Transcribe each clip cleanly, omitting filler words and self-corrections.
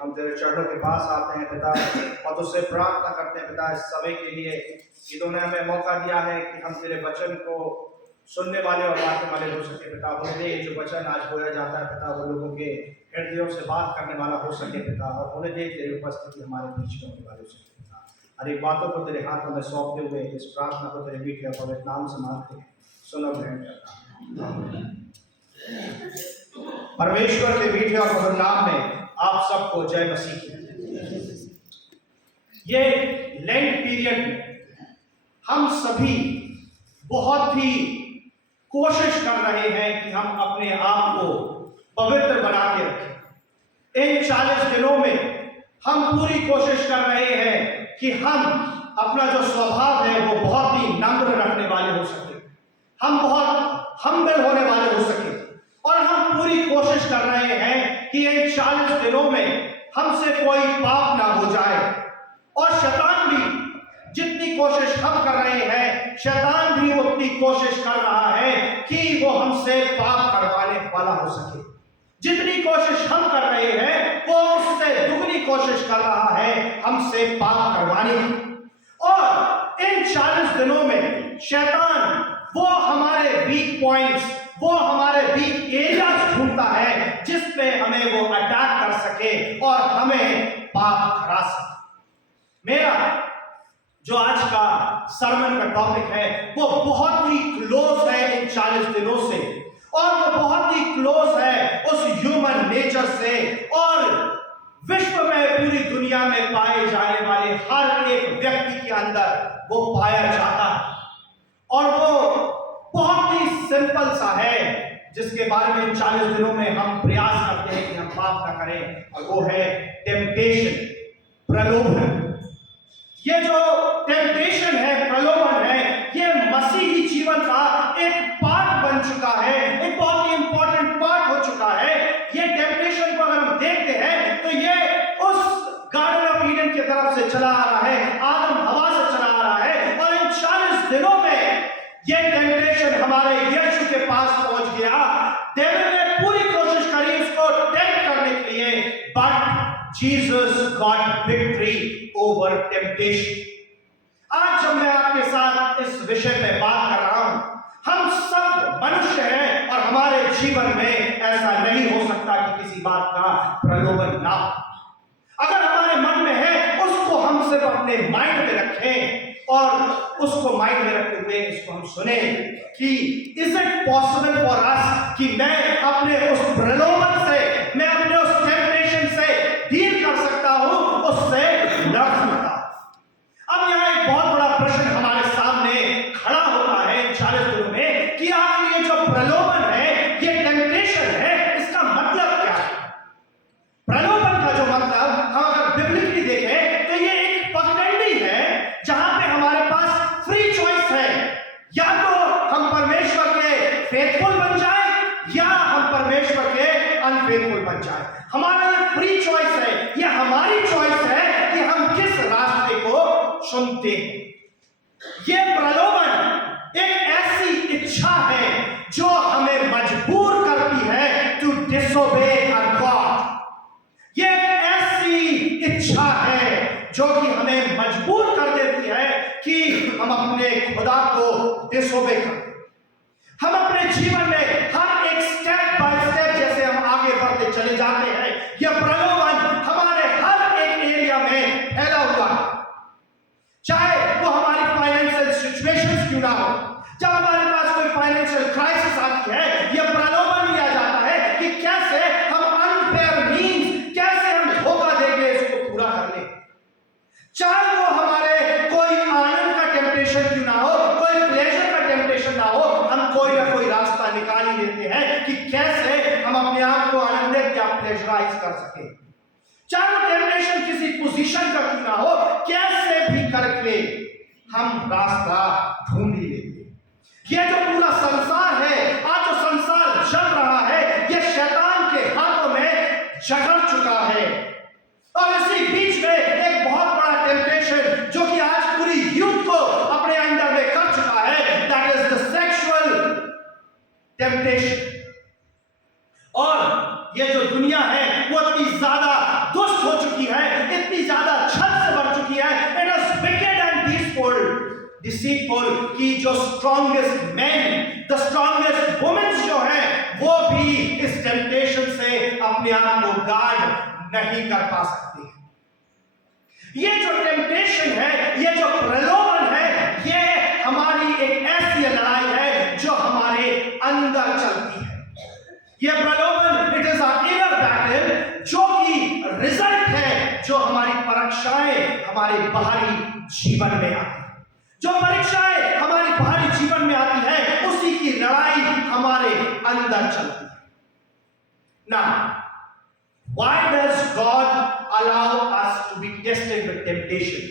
हम तेरे चरणों के पास आते हैं पिता, और तुझसे प्रार्थना करते हैं पिता इस समय के लिए कि तूने हमें मौका दिया है कि हम तेरे वचन को सुनने वाले और बांटने वाले हो सके पिता। होने दे जो वचन आज बोया जाता है पिता वो लोगों के हृदयों से बात करने वाला हो सके पिता, और होने दे तेरी उपस्थिति हमारे बीच में होने वाली हो सके पिता। हर एक बातों को तेरे हाथों में सौंपते हुए इस प्रार्थना को तेरे मीठे और पवित्र नाम से मांगते हैं, सुनो ग्रहण करता। परमेश्वर के मीठे और पवित्र नाम में आप सबको जय मसीह की। ये लेंट पीरियड में हम सभी बहुत ही कोशिश कर रहे हैं कि हम अपने आप को पवित्र बना के रखें। इन 40 दिनों में हम पूरी कोशिश कर रहे हैं कि हम अपना जो स्वभाव है वो बहुत ही नम्र रखने वाले हो सके, हम बहुत हम्बल होने वाले हो सके, और हम पूरी कोशिश कर रहे हैं कि इन 40 दिनों में हमसे कोई पाप ना हो जाए। और शैतान भी जितनी कोशिश हम कर रहे हैं, शैतान भी उतनी कोशिश कर रहा है कि वो हमसे पाप करवाने वाला हो सके। जितनी कोशिश हम कर रहे हैं वो उससे दुगनी कोशिश कर रहा है हमसे पाप करवाने की। और इन 40 दिनों में शैतान वो हमारे वीक पॉइंट्स, वो हमारे वीक एरियाज ढूंढता है जिस पे हमें वो अटैक कर सके और हमें पाप करा सके। मेरा जो आज का सरमन का टॉपिक है वो बहुत ही क्लोज है इन 40 दिनों से, और वो बहुत ही क्लोज है उस ह्यूमन नेचर से, और विश्व में पूरी दुनिया में पाए जाने वाले हर एक व्यक्ति के अंदर वो पाया जाता है। और वो बहुत ही सिंपल सा है जिसके बारे में इन 40 दिनों में हम प्रयास करते हैं कि हम पाप ना करें, और वो है टेम्पटेशन, प्रलोभन। ये जो टेम्पटेशन है, प्रलोभन है, ये मसीही जीवन का एक पार्ट बन चुका है, एक बहुत ही इंपॉर्टेंट पार्ट हो चुका है। ये टेम्पटेशन को अगर हम देखते हैं तो ये उस गार्डन ऑफ ईडन की तरफ से चला आ रहा है, आदम हवा से चला आ रहा है, और इन 40 दिनों में ये टेम्पटेशन हमारे यीशु के पास पहुंच गया। डेविल ने पूरी कोशिश करी उसको टेम्प्ट करने के लिए, but Jesus got victory over temptation. आज जब मैं आपके साथ इस विषय पे बात कर रहा हूं, हम सब मनुष्य हैं और हमारे जीवन में ऐसा नहीं हो सकता कि किसी बात का प्रलोभन ना हो। अगर हमारे मन में है उसको हम सिर्फ अपने माइंड में रखें और उसको माइंड में रखते हुए इसको हम सुने कि is it possible for us कि मैं अपने उस प्रलोभन से, मैं अपने उस टेम्पटेशन से डील कर सकता हूं, उससे लड़ सकता हूं। अब यहां एक बहुत बड़ा प्रश्न हमारे सामने खड़ा होता है इन 40 दिनों में कि आखिर ये जो प्रलोभन है, ये टेम्पटेशन है, इसका मतलब क्या है? प्रलोभन का जो मतलब हम अगर बिब्लिकली देखें तो ये एक पगडंडी है जहां पे हमारे पास फ्री चॉइस है, या तो हम परमेश्वर के फेथफुल बन जाए या हम परमेश्वर के अनफेथफुल बन जाए। हमारा ये फ्री चॉइस है, ये हमारी चॉइस है कि हम किस रास्ते को चुनते हैं। ये प्रलोभन एक ऐसी इच्छा है जो हमें मजबूर करती है टू डिसोबे आवर गॉड। ये ऐसी इच्छा है जो कि हमें मजबूर कर देती है कि हम अपने खुदा को डिसोबे करें। हम अपने जीवन में हर एक स्टेप बाय स्टेप जैसे हम आगे बढ़ते चले जाते हैं, यह प्रलोभन हमारे हर एक एरिया में फैला हुआ है। चाहे वो हमारी फाइनेंशियल सिचुएशंस क्यों ना हो, जब हमारे पास कोई फाइनेंशियल क्राइसिस आती है, यह प्रलोभन लिया जाता है कि कैसे हम अनफेयर मीन्स, कैसे हम धोखा देके इसको पूरा कर लें। चाहे वो हमारे कोई आनंद का टेम्पटेशन क्यों ना हो, कोई प्लेजर का टेम्पटेशन ना हो, हम कोई ना कोई रास्ता निकाल ही लेते हैं कि कैसे हम अपने आप को आनंदित या प्लेजराइज कर सके। चाहे वो टेम्पटेशन किसी पोजीशन का क्यों ना हो, कैसे भी करके हम रास्ता ढूंढ ही लेते हैं। यह जो पूरा संसार है, आज जो संसार चल रहा है, यह शैतान के हाथों में जकड़ चुका है। और इसी बीच में एक बहुत बड़ा टेम्पटेशन जो कि आज पूरी यूथ को अपने अंदर में कर चुका है, that is the sexual temptation. और ये जो दुनिया है वो इतनी ज्यादा दुष्ट हो डिसीटफुल कि जो strongest man, the strongest womens जो है वो भी इस टेम्पटेशन से अपने आप को गार्ड नहीं कर पा सकती। ये जो टेम्पटेशन है, ये जो प्रलोभन है, ये हमारी एक ऐसी लड़ाई है जो हमारे अंदर चलती है। ये प्रलोभन, it is a inner battle, जो कि रिजल्ट है जो हमारी परीक्षाएं हमारे बाहरी जीवन में आती है। जो परीक्षाएं हमारी बाहरी जीवन में आती है उसी की लड़ाई हमारे अंदर चलती है। Now, why does God allow us to be tested with temptation?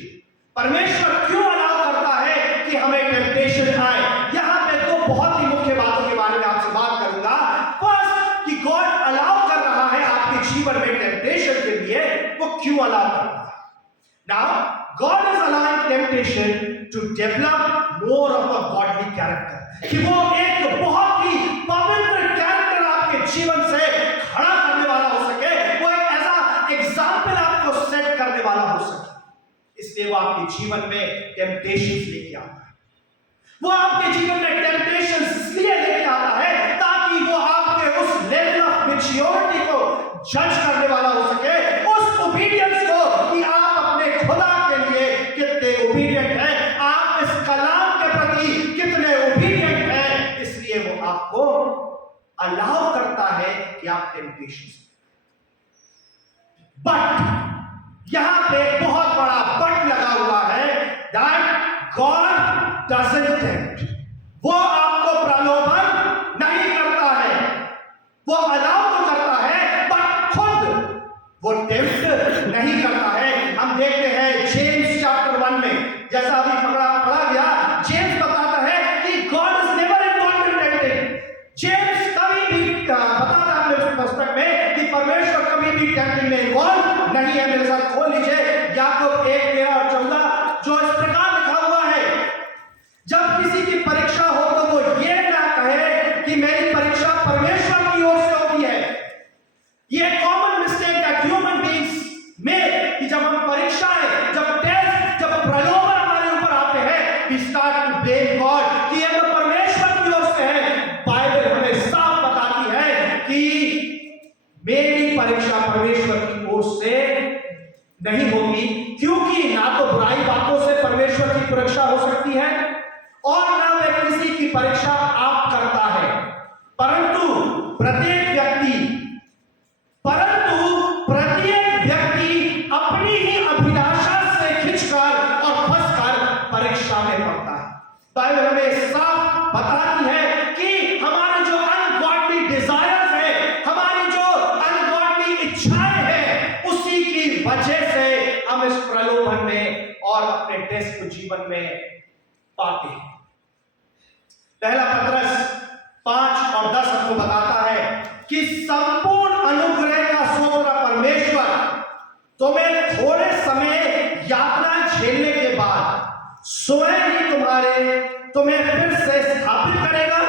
परमेश्वर क्यों अलाउ करता है कि हमें टेम्पटेशन आए? यहां पे दो बहुत ही मुख्य बातों के बारे में आपसे बात करूंगा। फर्स्ट, कि गॉड अलाउ कर रहा है आपके जीवन में टेम्पटेशन के लिए, वो क्यों अलाउ करता है? Now God is allowing temptation to develop more of a godly character, कि वो एक बहुत ही पवित्र कैरेक्टर आपके जीवन से खड़ा करने वाला हो सके, वो एक ऐसा एग्जाम्पल आपको सेट करने वाला हो सके। इसलिए वो आपके जीवन में टेम्पटेशंस लेके आता है। वो आपके जीवन में टेम्पटेशंस इसलिए लेके आता है ताकि वो आपके उस लेवल ऑफ मैच्योरिटी को जज करने वाला हो सके, उस ओबीडियंस को कि आप अपने खुदा के लिए कितने ओबीडियंट हैं, आप इस कलाम के प्रति कितने ओबीडियंट हैं। इसलिए वो आपको अलाउ करता है कि आप टेम्पटेशंस। बट यहां पे बहुत बड़ा बट लगा हुआ है, दैट गॉड डजंट टेम्प्ट। वो आपको प्रलोभन नहीं करता है, वो अलाउ तो करता है बट खुद वो टेम्प्ट नहीं करता है। हम देखते हैं जेम्स चैप्टर 1 में, जैसा अभी पढ़ा गया, जेम्स बताता है कि God is never involved in tempting. James कभी भी बताता है अपने पुस्तक में कि परमेश्वर कभी भी टेम्पटिंग में इन्वॉल्व नहीं है। मेरे साथ खोल लीजिए याकूब 1:13 और 14, जो इस प्रकार लिखा हुआ है, जब किसी की परीक्षा हो तो वो ये ना कहे कि मेरी परीक्षा परमेश्वर की ओर से होती है। ये common mistake that human beings make, कि जब हम परीक्षाएं, जब टेस्ट, जब प्रलोभन हमारे ऊपर आते हैं, we start to blame God कि ये तो परमेश्वर की ओर से है। बाइबल हमें साफ बताती है कि मेरी परीक्षा परमेश्वर की ओर से नहीं होती, क्योंकि ना तो बुराई बातों से परमेश्वर की परीक्षा हो सकती है और ना वह किसी की परीक्षा आप करता है, परंतु प्रत्येक व्यक्ति अपनी ही अभिलाषा से खिंचकर और फंसकर परीक्षा में पड़ता है। बाइबल हमें साफ बताती है कि हमारे जो अनगॉडली डिजायर्स है, हमारी जो अनगॉडली इच्छाएं हैं, उसी की वजह से हम इस प्रलोभन में और अपने टेस्ट को जीवन में पाते हैं। पहला पत्रस 5 और 10 हमको बताता है कि संपूर्ण अनुग्रह का स्रोत परमेश्वर तुम्हें थोड़े समय यातना झेलने के बाद स्वयं ही तुम्हें फिर से स्थापित करेगा,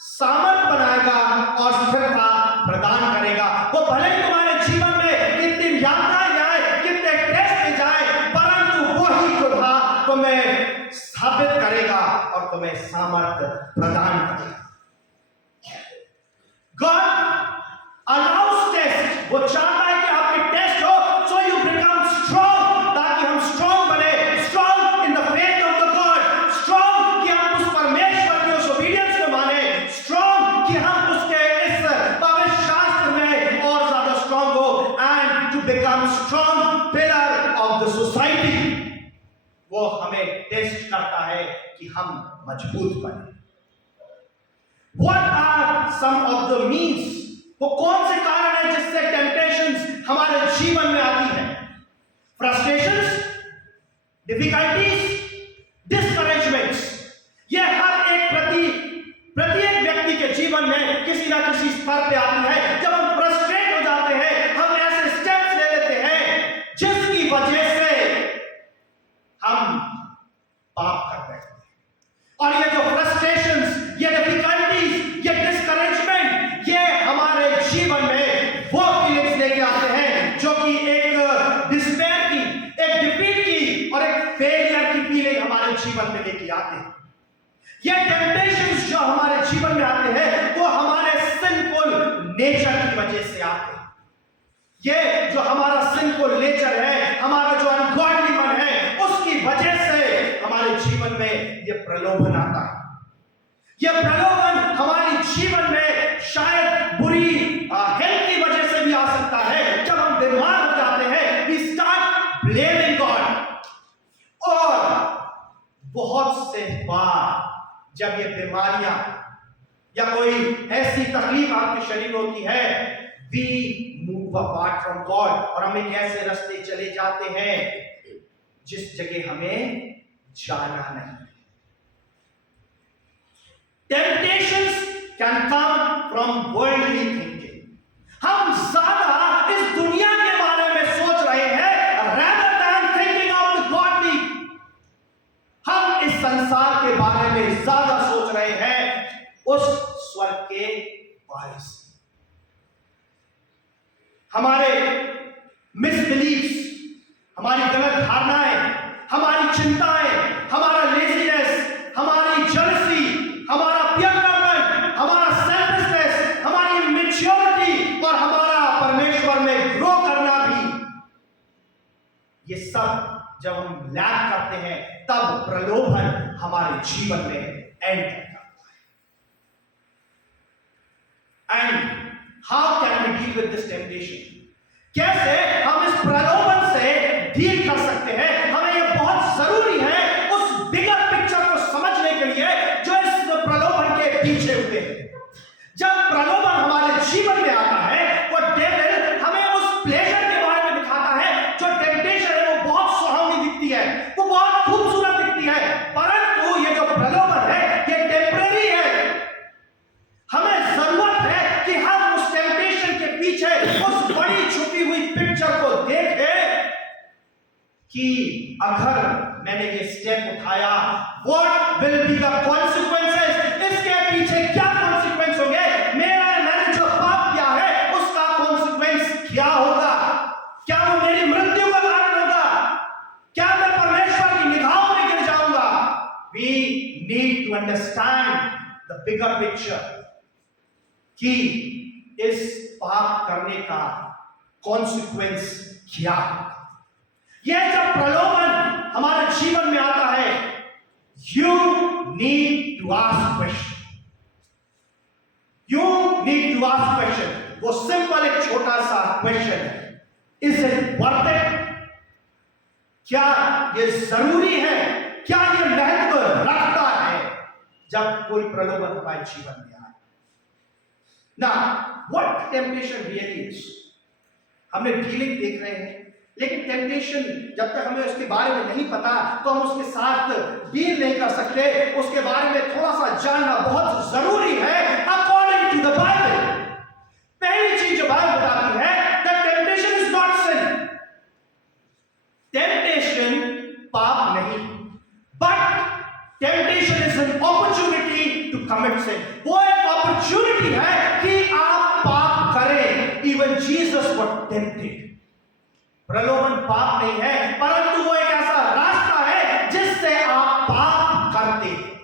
सामर्थ बनाएगा और स्थिरता प्रदान करेगा। वो भले ही तुम्हारे जीवन में कितनी यातनाएं जाए, कितने टेस्ट में जाए, परंतु वही खुदा तुम्हें स्थापित करेगा और तुम्हें सामर्थ प्रदान करेगा। गॉड अलाउस टेस्ट, वो चाहता है कि आपके टेस्ट हो, सो यू बिकम स्ट्रांग, ताकि हम स्ट्रांग बने, strong in the faith of the God, strong कि हम उस परमेश्वर की उस ओबीडियंस को माने, स्ट्रांग कि हम उसके इस पवित्र शास्त्र में और ज्यादा स्ट्रांग हो, and to become strong pillar of the society. वो हमें टेस्ट करता है कि हम मजबूत बने। What are some of the means? वो कौन से कारण है जिससे टेम्पटेशंस हमारे जीवन में आती है? फ्रस्ट्रेशंस, डिफिकल्टीज, डिस्करेजमेंट्स, ये हर एक प्रत्येक व्यक्ति के जीवन में किसी ना किसी स्तर पे आती है। जब हम फ्रस्ट्रेट हो जाते हैं, हम ऐसे स्टेप्स ले लेते हैं जिसकी वजह से हम पाप कर बैठते हैं। और ये जो फ्रस्ट्रेशंस, ये डिफिकल्टीज, ये डिस्करेजमेंट, ये हमारे जीवन में वो फीलिंग्स लेके आते हैं जो जीवन में लेके आते हैं। ये टेम्पटेशंस जो हमारे जीवन में आते हैं वो हमारे सिंफुल नेचर की वजह से आते हैं। ये जो हमारा सिंफुल नेचर है, हमारा जो अनगॉडली मन है, उसकी वजह से हमारे जीवन में ये प्रलोभन आता है। ये प्रलोभन हमारे जीवन में शायद बुरी हेल्थ की वजह से भी आ सकता है। जब हम बीमार हो जाते हैं, we start blaming God। और बहुत से बार जब ये बीमारियां या कोई ऐसी तकलीफ आपके शरीर में होती है, we move apart from God और हम एक ऐसे रास्ते चले जाते हैं जिस जगह हमें जाना नहीं। Temptations can come from worldly thinking। हम ज्यादा इस दुनिया के बारे में सोच रहे हैं rather than thinking of the godly। हम इस संसार के बारे में ज्यादा सोच रहे हैं उस स्वर्ग के बारे में। हमारे मिसबिलीव्स, हमारी गलत धारणाएं, हमारी चिंताएं, हमारा लेजीनेस, हमारी जेलसी, हमारा प्यारपन, हमारा सेल्फिशनेस, हमारी मैच्योरिटी और हमारा परमेश्वर में ग्रो करना भी, ये सब जब हम लैक करते हैं तब प्रलोभन हमारे जीवन में एंड करता है। And how can we deal with this temptation? कैसे हम इस प्रलोभन से डील कर सकते हैं? हमें यह बहुत जरूरी है उस बिगर पिक्चर को समझने के लिए जो इस प्रलोभन के पीछे हुए हैं। जब प्रलोभन हमारे जीवन में आता है, वो डेविल हमें उस प्लेजर के बारे में दिखाता है। जो टेम्पटेशन है वो बहुत सुहावनी दिखती है, वो बहुत खूबसूरत दिखती है, परंतु ये जो प्रलोभन है ये टेम्परेरी है। हमें जरूरत है कि हम उस टेम्पटेशन के पीछे उस बड़ी छुपी हुई पिक्चर को देखें कि अगर मैंने ये स्टेप उठाया, what will be the consequences? इसके पीछे क्या कॉन्सिक्वेंस होंगे? मैंने जो पाप किया है उसका कॉन्सिक्वेंस क्या होगा? क्या वो मेरी मृत्यु का कारण होगा? क्या मैं परमेश्वर की निगाहों में गिर जाऊंगा? We need to understand the bigger picture कि इस पाप करने का कॉन्सिक्वेंस क्या है। यह जब प्रलोभन हमारे जीवन में आता है, you need to ask question। You need to ask question। वो सिंपल एक छोटा सा क्वेश्चन है, is it worth it? क्या ये जरूरी है? क्या ये महत्व रखता है जब कोई प्रलोभन हमारे जीवन में आए? Now, what temptation really is? हमने डीलिंग देख रहे हैं, लेकिन टेम्पटेशन जब तक हमें उसके बारे में नहीं पता तो हम उसके साथ डील नहीं कर सकते। उसके बारे में थोड़ा सा जानना बहुत जरूरी है। अकॉर्डिंग टू द बाइबल, पहली चीज जो बाइबल बताती है, that temptation is not sin. Temptation पाप नहीं, but temptation is an opportunity to commit sin. वो एक अपॉर्चुनिटी है कि आप पाप करें। Even Jesus was tempted. प्रलोभन पाप नहीं है, परंतु वो एक ऐसा रास्ता है जिससे आप पाप करते हैं।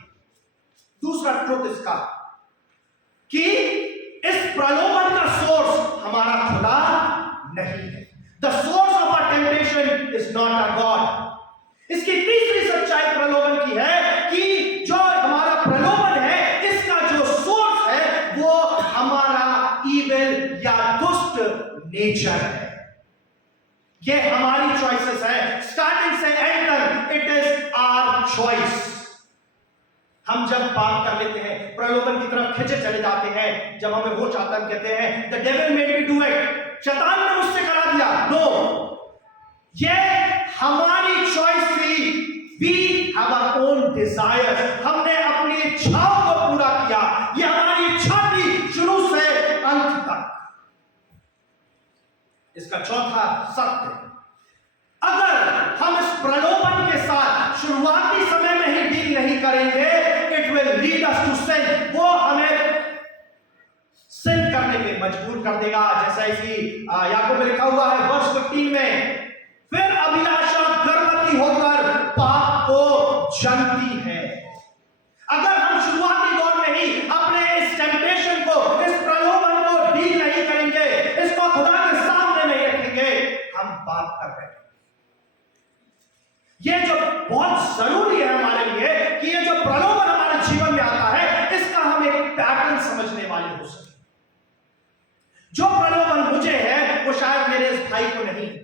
दूसरा ट्रुथ इसका कि इस प्रलोभन का सोर्स हमारा खुदा नहीं है। The source of our temptation is not our God. इसकी तीसरी सच्चाई प्रलोभन की है कि जो हमारा प्रलोभन है, इसका जो सोर्स है वो हमारा ईविल या दुष्ट नेचर है। ये हमारी चॉइसेस है, स्टार्टिंग से एंड तक इट इज आवर चॉइस। हम जब पाप कर लेते हैं, प्रलोभन की तरफ खींचे चले जाते हैं, जब हमें होश आता है कहते हैं the devil made me do it, शैतान ने मुझसे करा दिया। नो, ये हमारी चॉइस थी। We have our own desire. हमने अपनी इच्छाओं को पूरा किया। ये हमारी इच्छा थी शुरू से अंत तक। इसका चौथा सत्य, अगर हम इस प्रलोभन के साथ शुरुआती समय में ही डील नहीं करेंगे, it will lead us to sin. वो हमें सिन करने पे मजबूर कर देगा। जैसा इसी याकूब में लिखा हुआ है वर्ष 15 में, फिर अभिलाषा गर्भवती होकर पाप को जन्म बात कर रहे हैं। ये जो बहुत जरूरी है हमारे लिए कि ये जो प्रलोभन हमारे जीवन में आता है, इसका हम एक पैटर्न समझने वाले हो सके। जो प्रलोभन मुझे है वो शायद मेरे इस भाई को नहीं है,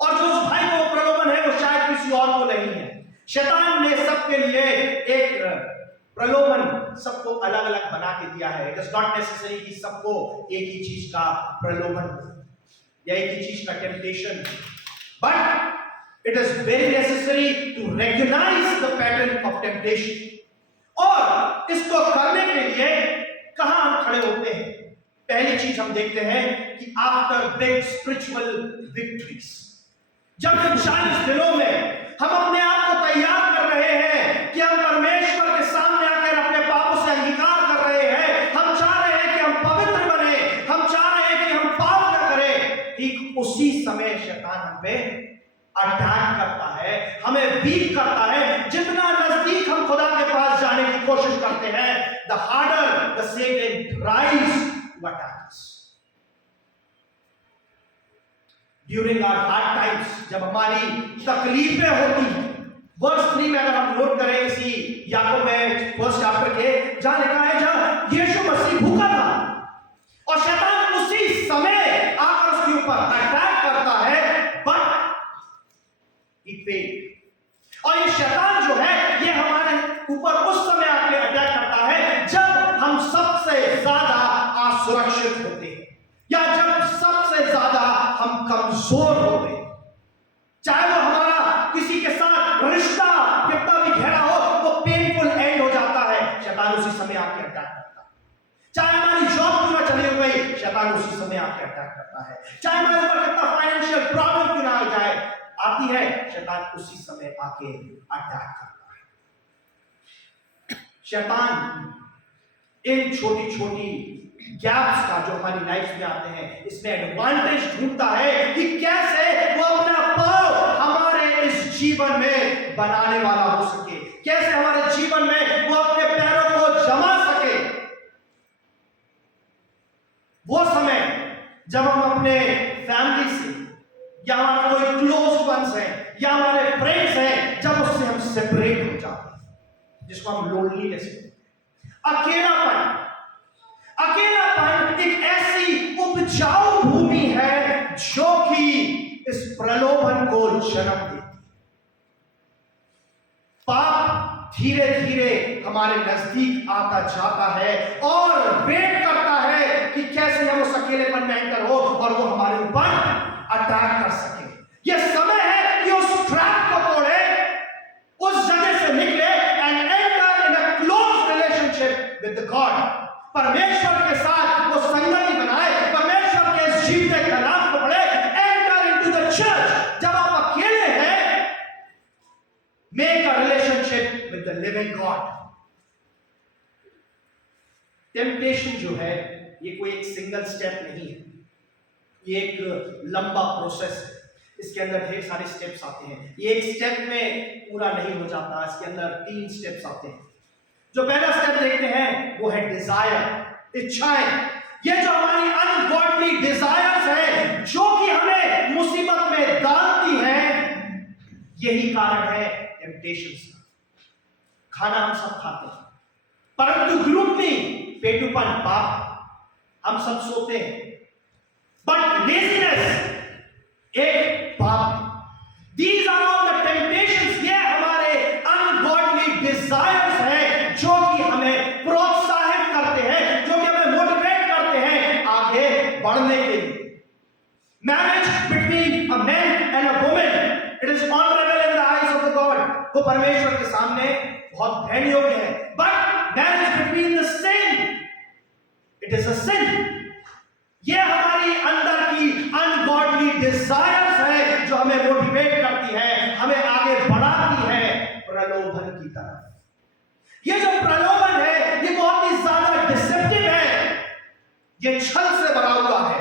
और जो उस भाई को प्रलोभन है वो शायद किसी और को नहीं है। शैतान ने सबके लिए एक प्रलोभन सबको अलग अलग बना के दिया है। इट इज नॉट नेसेसरी कि सबको एक ही चीज का प्रलोभन या एक ही चीज का temptation, but it is very necessary to recognize the pattern of temptation। और इसको करने के लिए कहां हम खड़े होते हैं? पहली चीज हम देखते हैं कि आफ्टर बिग स्पिरिचुअल विक्ट्रीज, जब इन 40 दिनों में हम अपने आप को तैयार कर रहे हैं कि हम परमेश्वर के सामने आकर अपने पापों से अंगीकार कर रहे हैं, हम चाह रहे हैं कि हम पवित्र बने, हम चाह रहे हैं कि हम पाप न करें, ठीक उसी समय शैतान हम पे अटैक करता है, हमें वीक करता है। जितना नजदीक हम खुदा के पास जाने की कोशिश करते हैं, the harder the Satan tries to attack us। During our hard times, जब हमारी तकलीफें होती हैं, वर्स 3 में अगर हम नोट करें इसी याकूब में फर्स्ट चैप्टर के, जहां लिखा है जहां यीशु मसीह भूखा था और शैतान उसी समय आकर उसके ऊपर अटैक करता है, बट और ये शैतान जो है ये हमारे ऊपर उस समय आके अटैक करता है जब हम सबसे ज्यादा असुरक्षित होते हैं, या जब सबसे ज्यादा हम कमजोर होते हैं। चाहे वो हमारा किसी के साथ रिश्ता कितना भी गहरा हो, वो पेनफुल एंड हो जाता है, शैतान उसी समय आके अटैक करता है। चाहे हमारी जॉब क्यों ना चली हो गई, शैतान उसी समय आके अटैक करता है। चाहे हमारे ऊपर कितना फाइनेंशियल प्रॉब्लम क्यों ना आ जाए, आती है, शैतान उसी समय आके अटैक करता है। शैतान इन छोटी छोटी गैप्स का जो हमारी लाइफ में आते हैं, इसमें एडवांटेज ढूंढता है कि कैसे वो अपना पाव हमारे इस जीवन में बनाने वाला हो सके, कैसे हमारे जीवन में वो अपने पैरों को जमा सके। वो समय जब हम अपने फैमिली से या हमारा कोई क्लोज वंस है या हमारे फ्रेंड्स हैं, जब उससे हम सेपरेट हो जाते हैं, जिसको हम लोनलीनेस कहते हैं, अकेलापन। अकेलापन एक ऐसी उपजाऊ भूमि है जो कि इस प्रलोभन को जन्म देती है। पाप धीरे धीरे हमारे नजदीक आता जाता है और वेट करता है कि कैसे हम उस अकेलेपन में एंटर हो और वो हमारे ऊपर अटैक कर सके। यह समय है कि उस ट्रैप को तोड़े, उस जगह से निकले and enter in a close relationship with God. परमेश्वर के साथ वो संगति बनाए, परमेश्वर के जीवते कलाम को पढ़े, एंटर इनटू द चर्च। जब आप अकेले हैं, make a relationship with the living God. Temptation जो है ये कोई एक सिंगल स्टेप नहीं है, ये एक लंबा प्रोसेस है। इसके अंदर ढेर सारे स्टेप्स आते हैं, ये एक स्टेप में पूरा नहीं हो जाता, इसके अंदर 3 स्टेप्स आते हैं। जो पहला स्टेप देखते हैं वो है डिजायर, इच्छाएं। ये जो हमारी अनगॉडली डिजायर्स है जो कि हमें मुसीबत में डालती है, यही कारण है टेम्पटेशंस का। खाना हम सब खाते हैं, परंतु ग्लूटनी, पेटूपन, पाप। हम सब सोते हैं, बट लेजीनेस एक पाप। These are all the temptations। ये हमारे अनगॉडली डिजायर्स हैं जो कि हमें प्रोत्साहित करते हैं, जो कि हमें मोटिवेट करते हैं आगे बढ़ने के लिए। Marriage between a man and a woman, it is honourable in the eyes of the God. वो परमेश्वर के सामने बहुत ग्रहण योग्य है, but marriage between the same, it is a sin. ये हमारी अंदर की अनगॉडली डिजायर्स है जो हमें मोटिवेट करती है, हमें आगे बढ़ाती है प्रलोभन की तरफ। ये जो प्रलोभन है ये बहुत ही ज्यादा डिसेप्टिव है, ये छल से भरा हुआ है।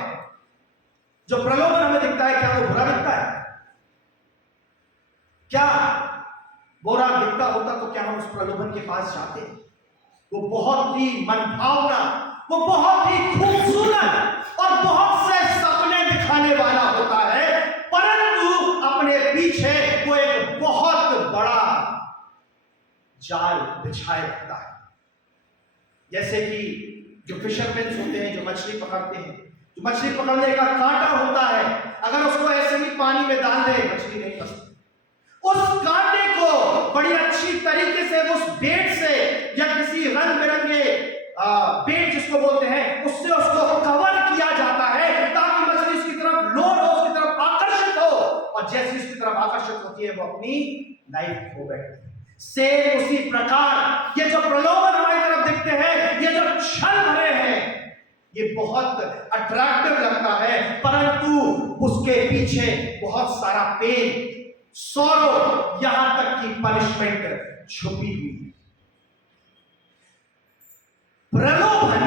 जो प्रलोभन हमें दिखता है, क्या वो बुरा दिखता है? क्या बुरा दिखता होता तो क्या हम उस प्रलोभन के पास जाते? वो बहुत ही मनभावना, वो बहुत ही खूबसूरत और बहुत से सपने दिखाने वाला होता है, पर जाल बिछाए रखता है। जैसे कि जो फिशरमैन होते हैं, जो मछली पकड़ते हैं, जो मछली पकड़ने का कांटा होता है, अगर उसको ऐसे ही पानी में डाल दे मछली नहीं फंसती। उस कांटे को बड़ी अच्छी तरीके से उस बेट से या किसी रंग बिरंगे बेट जिसको बोलते हैं उससे उसको कवर किया जाता है, ताकि मछली उसकी तरफ लोड हो, उसकी तरफ आकर्षित हो, और जैसे उसकी तरफ आकर्षित होती है वो अपनी लाइफ खो बैठती है। सेम उसी प्रकार ये जो प्रलोभन हमारी तरफ दिखते हैं, ये जो छल भरे हैं, ये बहुत अट्रैक्टिव लगता है, परंतु उसके पीछे बहुत सारा पेन, सॉरो, यहां तक की पनिशमेंट छुपी हुई है। प्रलोभन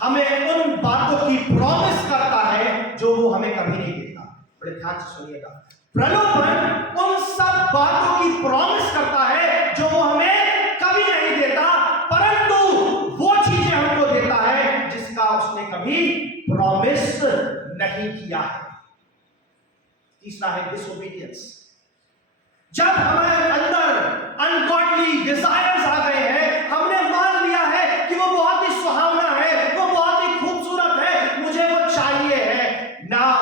हमें उन बातों की प्रॉमिस करता है जो वो हमें कभी नहीं देता। बड़े ध्यान से सुनिएगा, प्रलोभन उन सब बातों की प्रॉमिस करता है जो वो हमें कभी नहीं देता, परंतु वो चीजें हमको देता है जिसका उसने कभी प्रॉमिस नहीं किया है। तीसरा है डिसोबीडियंस। जब हमारे अंदर अनगॉडली डिजायर्स आ गए हैं, हमने मान लिया है कि वो बहुत ही सुहावना है, वो बहुत ही खूबसूरत है, मुझे वो चाहिए है। Now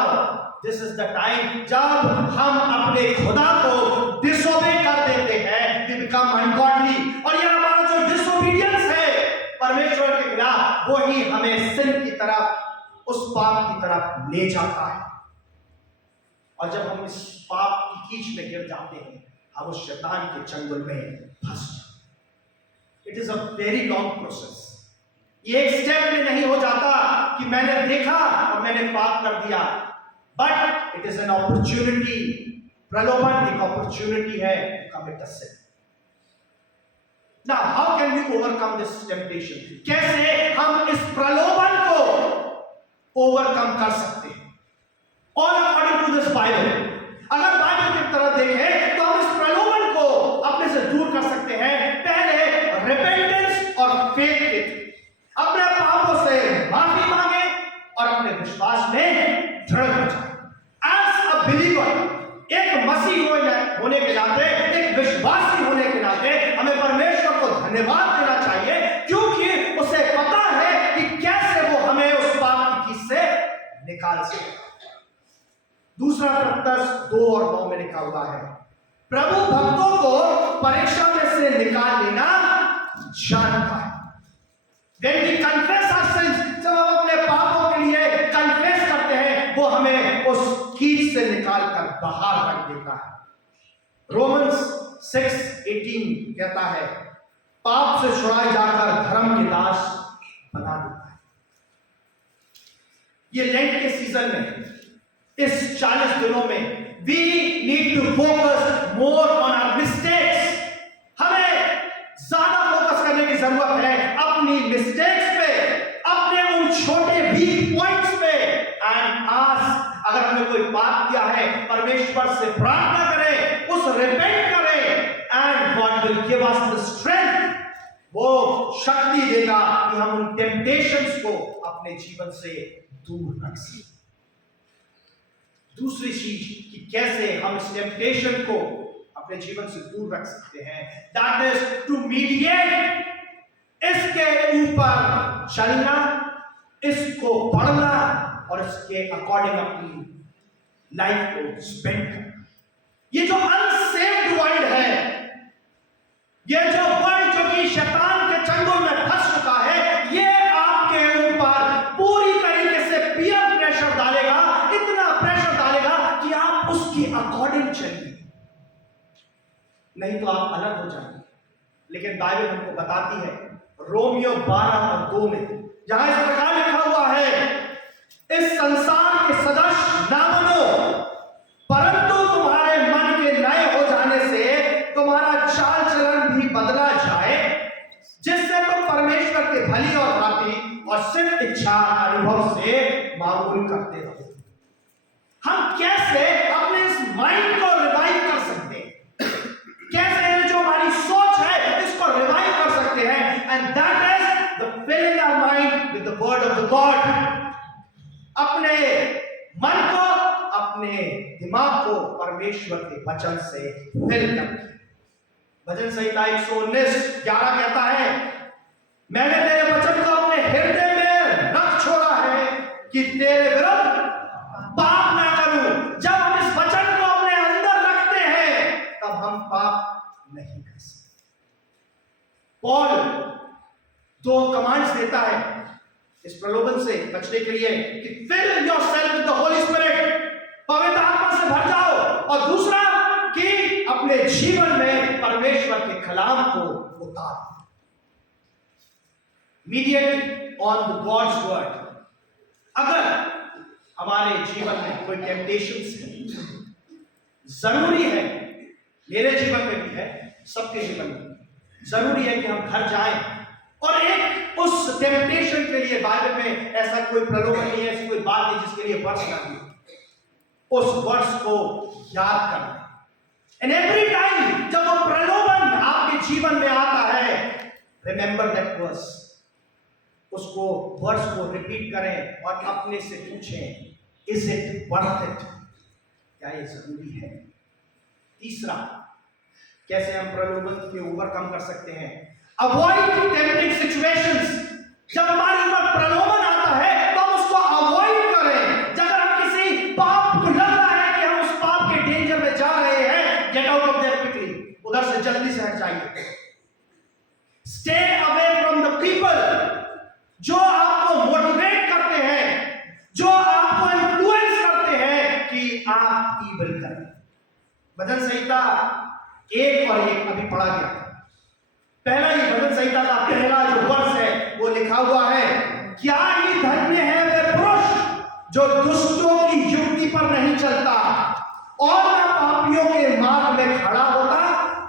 this is the time जब हम अपने खुदा को डिसोबे कर देते हैं, वी बिकम अनगॉडली, और ये हमारा जो डिसोबीडियंस है परमेश्वर के खिलाफ, वो ही हमें सिन की तरफ, उस पाप की तरफ ले जाता है। और जब हम इस पाप की कीच में गिर जाते हैं, हम उस शैतान के चंगुल में फंस जाते। It is a very long process. ये एक स्टेप में नहीं हो जाता कि मैंने देखा और मैंने पाप कर दिया, but it is an opportunity. प्रलोभन एक अपॉर्चुनिटी है to commit a sin. Now how can we overcome this temptation? कैसे हम इस प्रलोभन को ओवरकम कर सकते हैं? All according to this Bible. अगर बाइबल की तरफ देखें तो हम इस प्रलोभन को अपने से दूर कर सकते हैं। पहले रिपेंटेंस और फेथ के थ्रू अपने पापों से माफी मांगे और अपने विश्वास में दृढ़ हो जाए। एज अ बिलीवर, एक मसीह होने के नाते, एक विश्वासी होने के नाते हमें परमेश्वर को धन्यवाद देना चाहिए, क्योंकि उसे पता है कि कैसे वो हमें उस पाप की कीच से निकाल सके। दूसरा पत्रस 2 और 9 में लिखा हुआ है, प्रभु भक्तों को परीक्षा में से निकाल लेना जानता है। When we confess our sins, जब हम अपने पापों के लिए कन्फेस करते हैं, वो हमें उस कीच से निकाल कर बाहर कर देता है। रोमन्स 6:18 कहता है, पाप से छुड़ाए जाकर धर्म के दास बना देता है। ये लेंट के सीजन में, इस 40 दिनों में, we need to focus more on our mistakes. हमें ज्यादा फोकस करने की जरूरत है अपनी मिस्टेक्स पे, अपने उन छोटे वीक पॉइंट्स पे, एंड आस्क, अगर हमने कोई पाप किया है परमेश्वर से प्रार्थना करें, उस रिपेंट करें, and God will give us the strength. वो शक्ति देगा कि हम उन टेम्पटेशंस को अपने जीवन से दूर रख सकें। दूसरी चीज कि कैसे हम इस टेम्पटेशन को अपने जीवन से दूर रख सकते हैं, दैट इज टू मीडिएट, इसके ऊपर चलना, इसको पढ़ना और इसके अकॉर्डिंग अपनी लाइफ को स्पेंड करना। ये जो अनसेव्ड वर्ल्ड है, ये जो वर्ल्ड जो कि शैतान के चंगुल में फंस चुका है, ये आपके ऊपर पूरी तरीके से पीयर प्रेशर डालेगा, इतना प्रेशर डालेगा कि आप उसकी अकॉर्डिंग चलिए, नहीं तो आप अलग हो जाएंगे। लेकिन बाइबल हमको बताती है रोमियो 12 और 2 में, जहां इस प्रकार लिखा हुआ है, इस संसार के सदस्य ना बनो, परंतु तुम्हारे मन के नए हो जाने से तुम्हारा चाल चलन भी बदला जाए, जिससे तुम परमेश्वर के भली और भांति और सिद्ध इच्छा अनुभव से मामूल करते रहो। हम कैसे अपने इस माइंड को रिवाइव कर सकते हैं, कैसे जो हमारी सोच है इसको रिवाइव कर सकते हैं, and that is the filling our mind with the word of the God. अपने मन को, अपने दिमाग को परमेश्वर के वचन से फिल करके, भजन संहिता 119:11 कहता है, मैंने तेरे वचन को अपने हृदय में रख छोड़ा है कि तेरे विरुद्ध पाप ना करूं। जब हम इस वचन को अपने अंदर रखते हैं तब हम पाप नहीं कर सकते। पॉल 2 कमांड्स देता है इस प्रलोभन से बचने के लिए कि fill yourself with the holy spirit, पवित्र आत्मा से भर जाओ, और दूसरा कि अपने जीवन में परमेश्वर के कलाम को उतारो। Mediate on the gods word. अगर हमारे जीवन में कोई टेम्पटेशंस है, जरूरी है, मेरे जीवन में भी है, सबके जीवन में जरूरी है कि हम घर जाएं और एक उस टेम्पटेशन के लिए बाइबल में ऐसा कोई प्रलोभन नहीं है, ऐसी कोई बात नहीं जिसके लिए वर्ष लगी, उस वर्ष को याद करना। एंड एवरी टाइम जब वो प्रलोभन आपके जीवन में आता है, रिमेंबर दैट वर्स, उसको वर्ष को रिपीट करें और अपने से पूछें, इज इट वर्थ इट, क्या ये जरूरी है। तीसरा, कैसे हम प्रलोभन के ओवरकम कर सकते हैं। Avoid tempting situations. जब हमारे ऊपर प्रलोभन आता है तो हम उसको अवॉइड करें। जब हम किसी पाप को लग रहा है कि हम उस पाप के डेंजर में जा रहे हैं, get out of their quickly, उधर से जल्दी से हट जाइए। Stay away from the people जो आपको मोटिवेट करते हैं, जो आपको इन्फ्लुएंस करते हैं कि आप ईविल करें। भजन संहिता 1 और 1 अभी पढ़ा गया। पहला ही भजन संहिता का पहला जो वर्ष है वो लिखा हुआ है, क्या ही धन्य है वे पुरुष जो दुष्टों की युक्ति पर नहीं चलता और न पापियों के मार्ग में खड़ा होता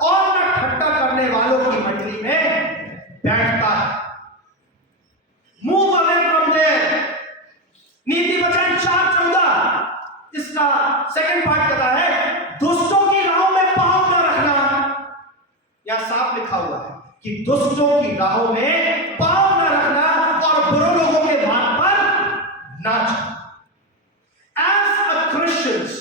और न ठट्टा करने वालों की मंडली में बैठता है। Move away from there. नीति वचन 4:14 इसका सेकंड पार्ट कहता है, दुष्टों की राहों में पांव न रखना। यहां साफ लिखा हुआ है कि दुष्टों की राहों में पांव न रखना और बुरे लोगों के मार्ग पर ना चलना। एज अ क्रिश्चियंस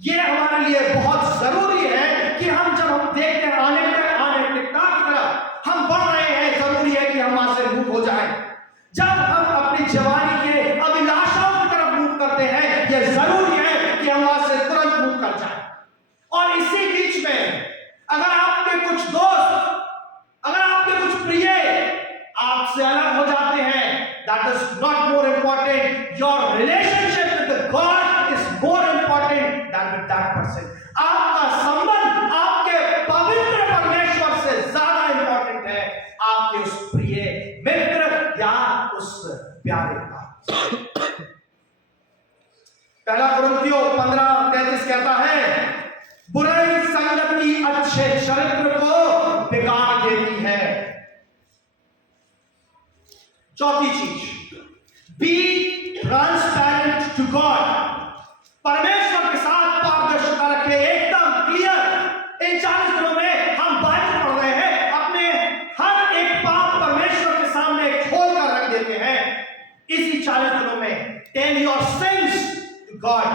ये हमारे लिए बहुत जरूरी है कि हम जब हम देखते हैं अनैतिकता की तरफ हम बढ़ रहे हैं, जरूरी है कि हम वहां से मूव हो जाएं। जब हम अपनी जवानी के अभिलाषाओं की तरफ मूव करते हैं, यह जरूरी है कि हम वहां से तुरंत मूव कर जाएं। और इसी बीच में अगर आपके कुछ दोस्त, अगर आपके कुछ प्रिय आपसे अलग हो जाते हैं, that is not more important. Your relationship with God is more important than with that person. आपका संबंध आपके पवित्र परमेश्वर से ज्यादा इंपॉर्टेंट है आपके उस प्रिय मित्र या उस प्यारे का। पहला कुरिन्थियों 15:33 कहता है, बुरी संगति अच्छे चरित्र को बिगाड़ देती है। चौथी चीज, बी ट्रांसपेरेंट टू गॉड। परमेश्वर के साथ पारदर्शिता रखें, एकदम क्लियर। इन 40 दिनों में हम बाइबल पढ़ रहे हैं, अपने हर एक पाप परमेश्वर के सामने खोल कर रख देते हैं। इसी 40 दिनों में tell your sins to God.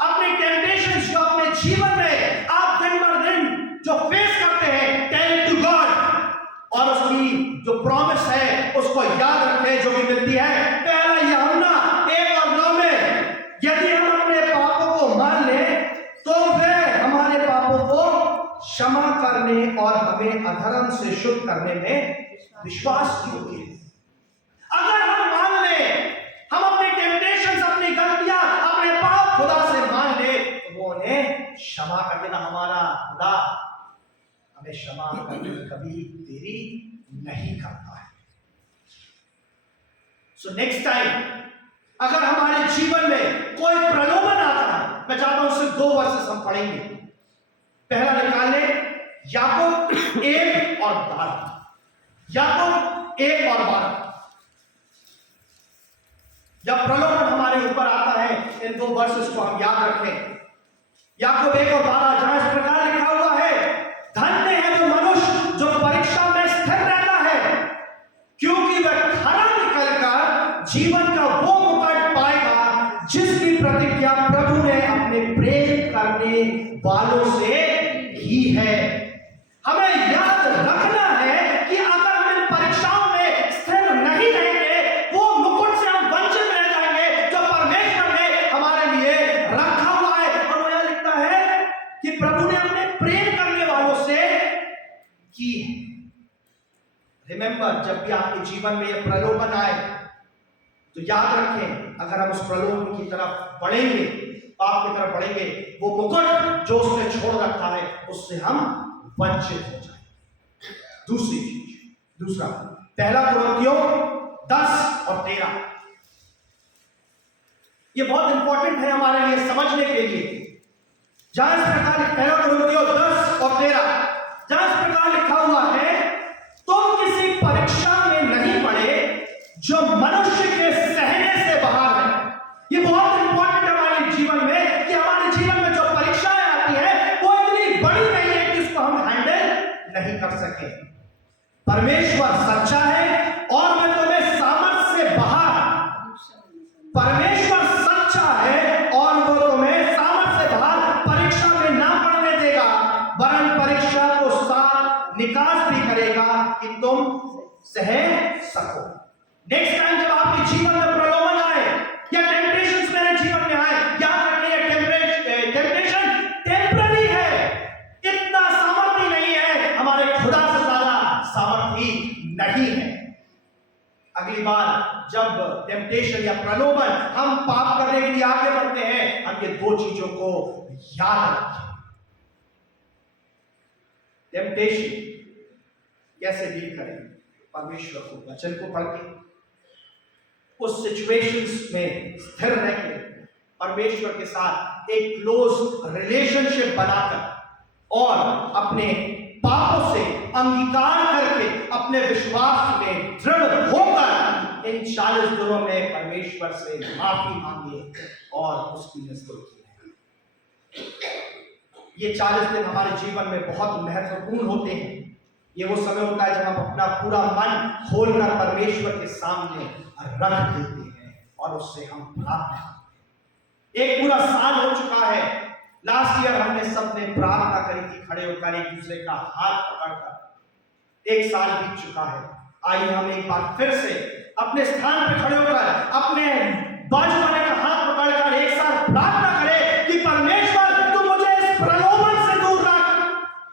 अपने टेम्पटेशंस जो अपने जीवन में आप दिन भर दिन जो फेस करते हैं, टेल इट टू गॉड। और उसकी जो प्रॉमिस है उसको याद रखें जो भी मिलती है। पहला यूहन्ना 1:9 में, यदि हम अपने पापों को मान लें तो वह हमारे पापों को क्षमा करने और हमें अधर्म से शुद्ध करने में विश्वास योग्य है। अगर हम मान लें, हम अपने टेम्पटेशंस, अपनी गलतियां, अपने पाप खुदा से मान ले, तो वो उन्हें क्षमा कर देना। हमारा खुदा हमें क्षमा कभी देरी नहीं करता है। सो नेक्स्ट टाइम अगर हमारे जीवन में कोई प्रलोभन आता है, मैं चाहता हूं सिर्फ 2 वर्सेस हम पढ़ेंगे। पहला निकाल ले, याकूब 1 और 12। याकूब 1 और 12। जब प्रलोभन हमारे ऊपर आता है, इन 2 वर्सेस को हम याद रखें। याकूब 1 और 12 जहां इस प्रकार लिखा हुआ है, धन्य है वो मनुष्य जो परीक्षा में स्थिर रहता है, क्योंकि वह खरा निकलकर जीवन का वो मुकुट पाएगा जिसकी प्रतिज्ञा प्रभु ने अपने प्रेम करने वालों से की है। हमें याद रखना है कि अगर हम इन परीक्षाओं में स्थिर नहीं रहेंगे, वो मुकुट से हम वंचित रह जाएंगे जो परमेश्वर ने हमारे लिए रखा हुआ है। और वो यहां लिखता है कि प्रभु ने अपने प्रेम करने वालों से की है। रिमेंबर, जब भी आपके जीवन में यह प्रलोभन आए तो याद रखें, अगर हम उस प्रलोभन की तरफ बढ़ेंगे, पाप की तरफ बढ़ेंगे, वो मुकुट जो उसने छोड़ रखा है उससे हम वंचित हो जाएंगे। दूसरी चीज, दूसरा, पहला कुरिन्थियों 10 और 13, ये बहुत इंपॉर्टेंट है हमारे लिए समझने के लिए। जहां इस प्रकार, पहला कुरिन्थियों 10 और 13, जहां इस प्रकार लिखा हुआ है, तुम किसी परीक्षा में नहीं पड़े जो मनुष्य के सहने से बाहर है। ये बहुत इंपॉर्टेंट है हमारे जीवन में कि हमारे जीवन में जो परीक्षाएं आती है वो इतनी बड़ी नहीं है कि उसको हम हैंडल नहीं कर सके। परमेश्वर सच्चा है और मैं तुम्हें सामर्थ्य से बाहर, परमेश्वर सच्चा है और वो तुम्हें सामर्थ्य से बाहर परीक्षा में ना पड़ने देगा, वरन परीक्षा को साथ निकास भी करेगा कि तुम सह सको। नेक्स्ट टाइम जब आपके जीवन में प्रलोभन आए या टेम्पटेशंस मेरे जीवन में आए, याद रखिए टेम्पटेशन टेम्पररी है, इतना सामर्थ्य नहीं है, हमारे खुदा से ज्यादा सामर्थ्य नहीं है। अगली बार जब टेम्पटेशन या प्रलोभन हम पाप करने के लिए आगे बढ़ते हैं, हम ये दो चीजों को याद रखें। टेम्पटेशन कैसे डील करें? परमेश्वर को वचन को पढ़ के, उस सिचुएशंस में स्थिर रह के, परमेश्वर के साथ एक क्लोज रिलेशनशिप बनाकर और अपने पापों से अंगीकार करके अपने विश्वास में दृढ़ होकर इन 40 दिनों में परमेश्वर से माफी मांगे और उसकी नजदीकी है। ये 40 दिन हमारे जीवन में बहुत महत्वपूर्ण होते हैं। ये वो समय होता है जब हम अपना पूरा मन खोलकर परमेश्वर के सामने रख देते हैं और उससे हम प्रार्थना करते हैं। एक पूरा साल हो चुका है, लास्ट ईयर हमने सबने प्रार्थना करी थी खड़े होकर एक दूसरे का हाथ पकड़कर। एक साल बीत चुका है। आइए हम एक बार फिर से अपने स्थान पर खड़े होकर अपने बाजू वाले का हाथ पकड़कर एक साथ प्रार्थना करें कि परमेश्वर तू मुझे इस प्रलोभन से दूर रख।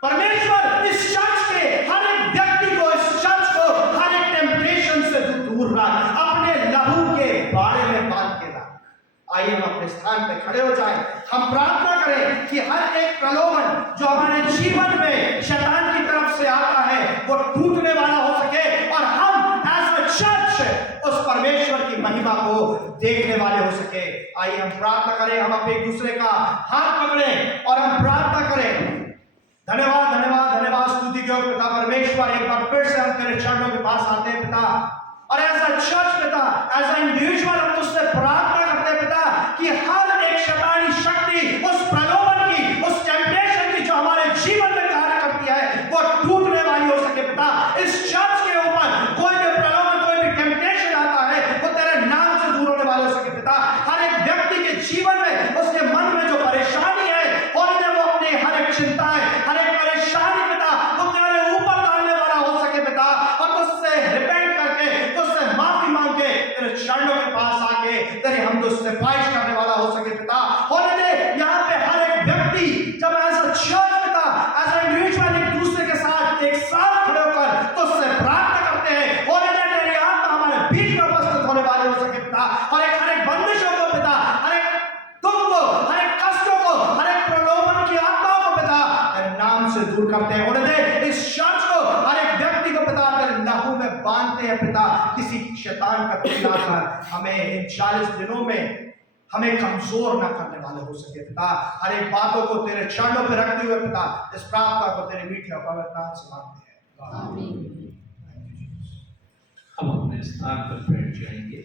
परमेश्वर इस चर्च के हर एक व्यक्ति को, इस चर्च को हर एक टेम्पटेशन से दूर रख, अपने लहू के बाड़े में बांध के रख। आइए हम अपने स्थान पर खड़े हो जाएं, हम प्रार्थना करें कि हर एक प्रलोभन जो हमारे जीवन में शैतान की तरफ से आता है वो टूटने वाला हो सके और हम एज अ चर्च उस परमेश्वर की महिमा को देखने वाले हो सके। आइए हम प्रार्थना करें, हम अपने एक दूसरे का हाथ पकड़ें और हम प्रार्थना करें। धन्यवाद धन्यवाद धन्यवाद, स्तुति के पिता परमेश्वर, एक बार फिर से हम तेरे चरणों के पास आते हैं पिता, और एज अ चर्च पिता, एज अ इंडिविजुअल हम तुझसे प्रार्थना करते हैं पिता कि हर एक शैतानी शक्ति, उस प्रलोभन की, उस टेम्पटेशन की जो हमारे जीवन में कार्य करती है वो टूटने वाली हो सके पिता। इस चर्च के ऊपर कोई भी प्रलोभन, कोई भी टेम्पटेशन आता है वो तेरे नाम से दूर होने वाले हो सके पिता। हर एक व्यक्ति के जीवन में, उसके मन में जो परेशानी है और वो अपनी हर एक चिंताएं, हर एक परेशानी पिता वो तेरे ऊपर डालने वाला हो सके पिता, और तुझसे रिपेंट करके, तुझसे माफी मांग के तेरे चरणों के पास आके तेरी हम तुझसे फाइश करने वाला हो सके पिता। होने दे यहाँ पे हर एक व्यक्ति जब एज अ चर्च पिता, एज अ इंडिविजुअल एक दूसरे के साथ एक साथ खड़े होकर तुझसे प्रार्थना करते हैं, होने दे तेरी आत्मा हमारे बीच में उपस्थित होने वाले हो सके पिता, और हर एक बंदिशों को पिता, हर एक दुख को, हर एक कष्टों को, हर एक प्रलोभन की आत्माओं को पिता तेरे नाम से दूर करते हैं। होने दे इस चर्च को, हर एक व्यक्ति को पिता तेरे लहू में बांधते हैं पिता, किसी शैतान का पीछा कर हमें इन 40 दिनों में हमें कमजोर ना करने वाले हो सके पिता। हर एक बातों को तेरे चरणों पे रखते हुए पिता इस प्रार्थना को तेरे मीठे और पवित्र नाम से मांगते हैं, आमीन। हम अपने स्थान पर बैठ जाएंगे।